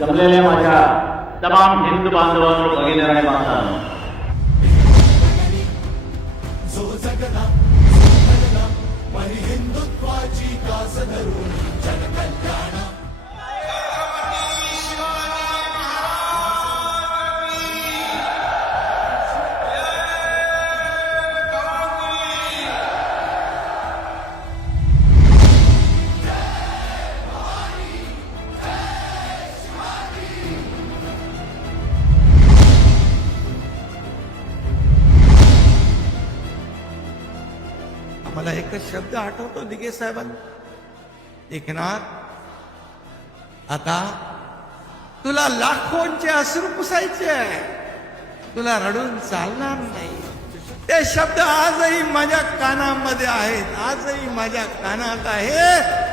जमलेल्या माझ्या तमाम हिंदू बांधवांवर भगिनी आणि मला एकच शब्द आठवतो दिगे साहेबांना एकनाथ आता तुला लाखोंचे अश्रू पुसायचे आहे तुला रडून चालणार नाही ते शब्द आजही माझ्या कानामध्ये आहेत आजही माझ्या कानात आहेत